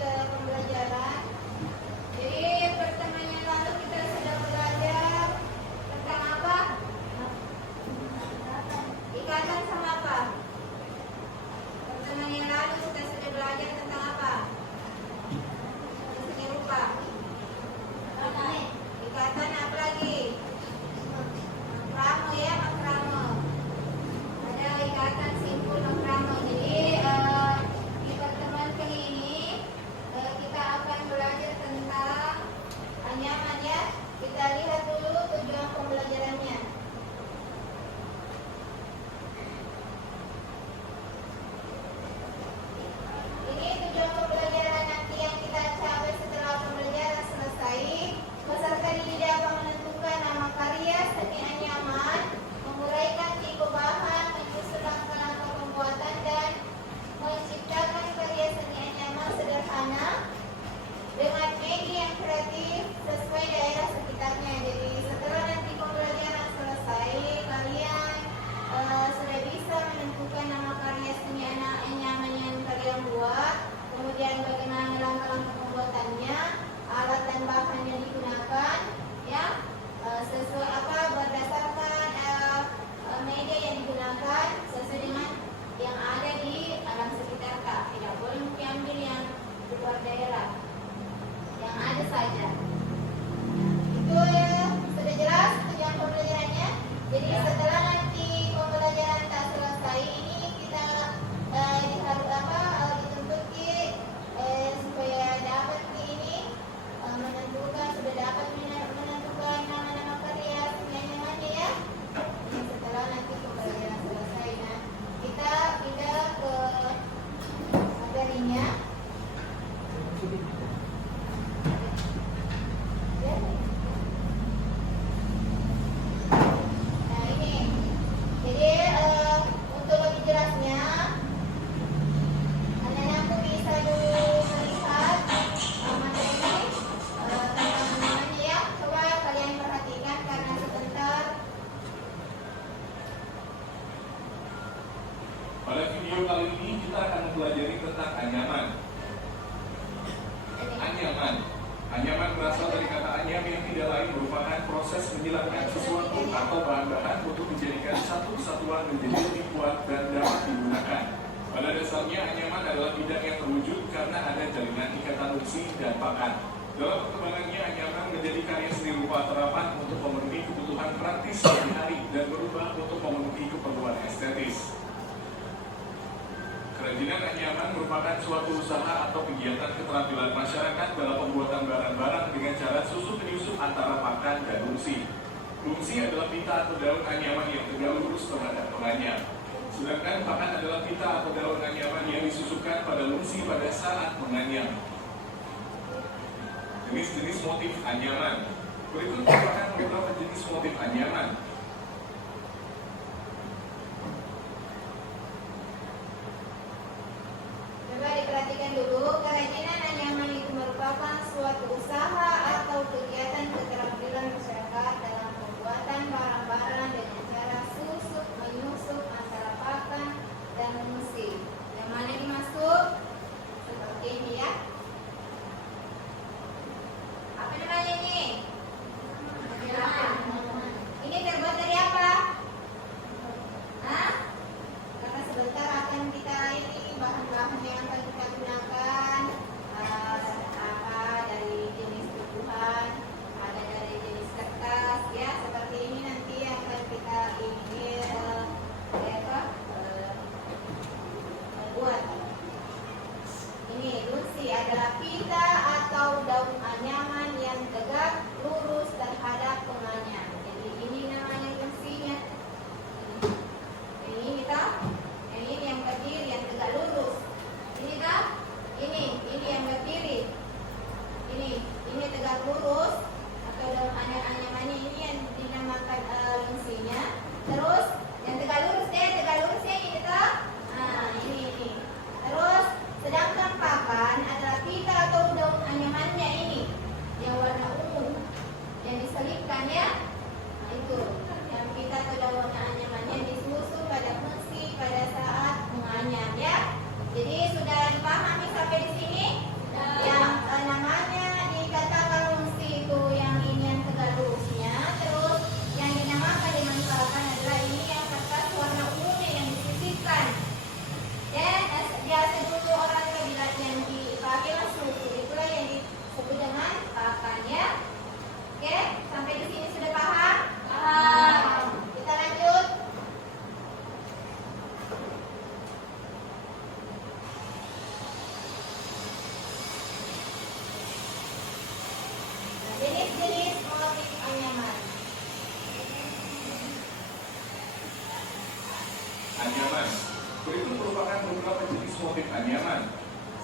ke pembelajaran. Jadi pertemuan yang lalu kita sudah belajar tentang apa? Ikatan sama apa? Pertemuan yang lalu kita sudah belajar tentang apa? Saya lupa. Ikatan apa lagi? Makramo ya, makramo. Ada ikatan simpul makramo. Jadi di pertemuan kali ini kita akan belajar tentang anyaman ya. Kita lihat dulu tujuan pembelajarannya. Ini tujuan pembelajaran nanti yang kita capai setelah pembelajaran selesai. Peserta dididik akan menentukan nama karya seni anyaman, menguraikan tipe bahan, menyusun langkah-langkah pembuatan dan menciptakan karya seni anyaman sederhana dengan media yang kreatif sesuai daerah sekitarnya. Jadi setelah nanti pembelajaran selesai, kalian sudah bisa menentukan nama karya seni anyaman yang kalian buat, kemudian bagaimana langkah-langkah pembuatannya, alat dan bahan yang digunakan, ya, sesuai berdasarkan media yang digunakan sesuai dengan yang ada di alam sekitar Kak. Tidak boleh diambil yang di luar daerah, yang ada saja. Itu ya, sudah jelas tujuan pembelajarannya. Jadi setelah nanti pembelajaran tak selesai ini kita dituntut supaya dapat ini menentukan, sudah dapat menentukan nama-nama karya anyamannya ya. Setelah nanti pembelajaran selesai, nah kita pindah ke materinya. Nah ini, jadi untuk lebih jelasnya, anak-anakku bisa dulu melihat materi tentang anyamannya ya. Coba kalian perhatikan karena sebentar. Pada video kali ini kita akan mempelajari tentang anyaman. Anyaman berasal dari kata anyam yang tidak lain merupakan proses menghilangkan sesuatu atau bahan-bahan untuk menjadikan satu kesatuan menjadi lebih kuat dan dapat digunakan. Pada dasarnya anyaman adalah bidang yang terwujud karena ada jalinan ikatan fungsi dan pakan. Dalam perkembangannya anyaman menjadi karya seni rupa terapan untuk memenuhi kebutuhan praktis sehari-hari dan berubah untuk memenuhi keperluan estetis. Kerajinan anyaman merupakan suatu usaha atau kegiatan keterampilan masyarakat dalam pembuatan barang-barang dengan cara susun-menyusun antara pakan dan lungsi. Lungsi adalah pita atau daun anyaman yang tegak lurus terhadap penganyam. Sedangkan pakan adalah pita atau daun anyaman yang disusukan pada lungsi pada saat menganyam. Jenis-jenis motif anyaman. Berikut merupakan beberapa jenis motif anyaman. Coba diperhatikan dulu, kerajinan anyaman itu merupakan suatu usaha atau kegiatan keterampilan masyarakat dalam pembuatan barang-barang dengan cara susuk menyusup antara pakan dan lungsi. Yang mana dimaksud? Seperti ini ya. Apa namanya ini? Ini terbuat dari apa? Hah? Karena sebentar akan kita ini bahan-bahan yang akan kita gunakan dari jenis tumbuhan, ada dari jenis kertas ya, seperti ini nanti akan kita buat. Ini lungsi adalah pita atau daun anyaman yang tegak lurus terhadap penganyam. Jadi ini namanya lungsinya. Ini kita. Ini yang berdiri, yang tegak lurus. Ini kan? Ini yang berdiri. Ini tegak lurus atau daun anyaman ini yang dinamakan lungsinya. Terus yang tegak lurusnya ini kita. Nah, ini. Terus sedangkan pakan adalah pita atau daun anyamannya ini. motif anyaman.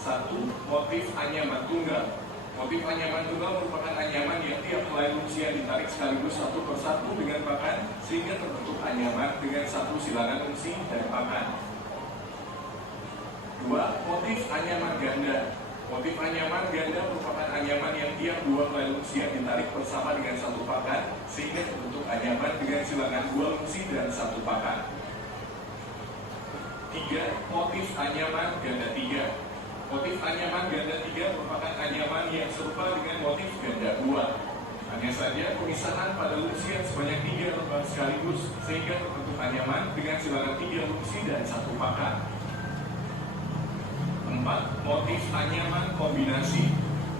1. Motif anyaman tunggal. Motif anyaman tunggal merupakan anyaman yang tiap helai lungsian ditarik sekaligus satu persatu dengan pakan sehingga terbentuk anyaman dengan satu silangan lungsi dan pakan. 2. Motif anyaman ganda. Motif anyaman ganda merupakan anyaman yang tiap dua helai lungsian ditarik bersama dengan satu pakan sehingga terbentuk anyaman dengan silangan dua lungsi dan satu pakan. 3. Motif anyaman ganda 3. Motif anyaman ganda 3 merupakan anyaman yang serupa dengan motif ganda 2. Hanya saja pemisahan pada lungsian sebanyak 3 lembar sekaligus sehingga terbentuk anyaman dengan silangan 3 lungsi dan 1 pakan. 4. Motif anyaman kombinasi.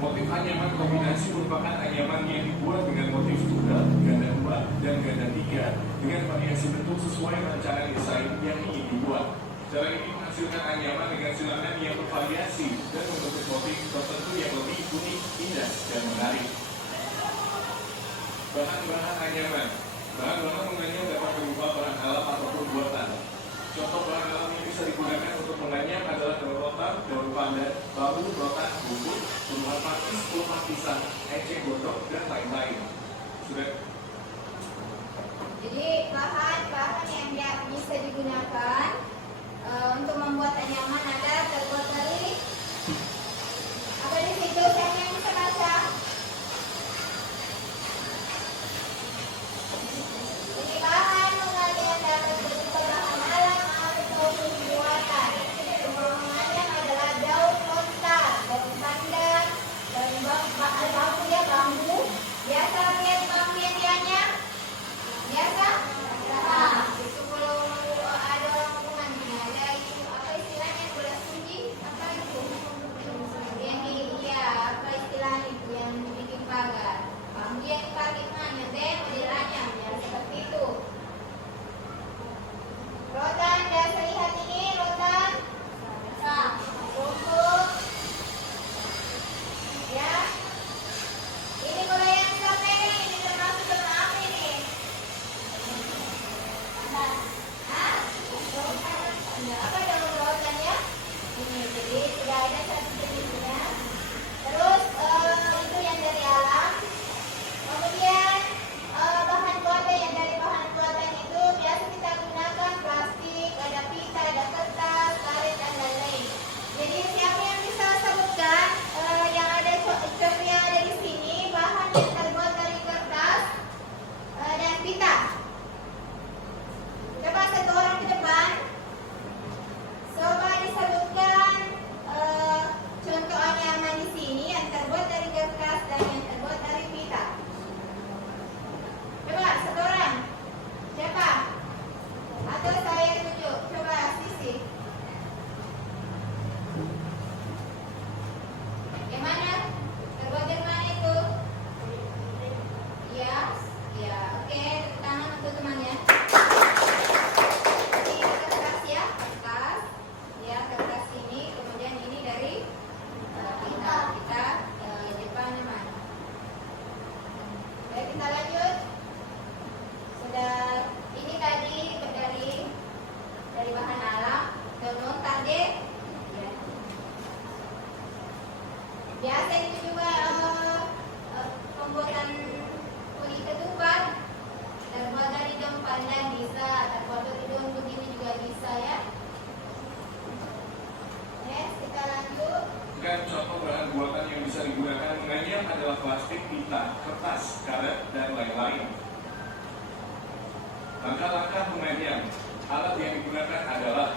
Motif anyaman kombinasi merupakan anyaman yang dibuat dengan motif tunggal, ganda 2, dan ganda 3 dengan variasi bentuk sesuai rancangan desain yang ingin dibuat. Cara ini menghasilkan anyaman dengan silangan yang bervariasi dan membentuk motif tertentu yang lebih unik, indah, dan menarik. Bahan-bahan anyaman. Bahan-bahan menganyam dapat berupa bahan alam ataupun buatan. Contoh bahan alam yang bisa digunakan untuk menganyam adalah daun rotan, daun pandan, bambu, rotan, bubuk, tumbuhan pakis, pelumas pisang, eceng gondok, dan lain-lain. Sudah. Jadi bahan-bahan yang bisa digunakan untuk membuat anyaman ada terbuat dari apa di situ, siapa yang bisa baca? Jadi bahan penganyam dapat berupa bahan alam ataupun buatan. Penganyam adalah daun rotan, daun pandan, daun bambu. Biasa lihat bambu yang dianyam? Biasa? Nah, itu kalau ada orang hubungannya, ada itu apa istilahnya, bola sunyi, apa itu? Apa istilahnya itu yang bikin pagar? Bambu yang dipakai menganyam, modelannya ya seperti itu. Rotan, biasa lihat ini rotan. Rumput. Ya. Ini kalau yang sampai ini termasuk dalam apa ini? Apa daun rotan ya? Ini jadi sudah ada satu jenisnya. Terus itu yang dari alam. Kemudian bahan buatan yang dari bahan buatan itu biasa kita gunakan plastik, ada pita, ada kertas, karet dan lain-lain. Jadi siapa yang bisa sebutkan yang ada contohnya ada di sini bahan yang terbuat dari kertas dan pita? Coba satu orang ke depan. Coba disebutkan contoh anyaman di sini yang terbuat dari kertas dan yang terbuat dari pita. Coba satu orang. Siapa? Atau saya tunjuk. Coba Sisi. Yang mana? Terbuat dari mana itu? Ya, ya. Oke, tepuk tangan untuk temannya. Kertas ya, kertas. Ya, kertas ini. Kemudian ini dari kita Jepang mana? Baik, kita lanjut. Sudah ini tadi dari bahan alam. Daun tadi. Ya. Biasa itu juga pembuatan kulit ketupat terbuat dari daun pandan bisa, terbuat dari daun begini juga bisa ya. Yes, kita lanjut. Dan contoh bahan buatan yang bisa digunakan menganyam adalah plastik, pita, kertas, karet, dan lain-lain. Langkah-langkah menganyam. Alat yang digunakan adalah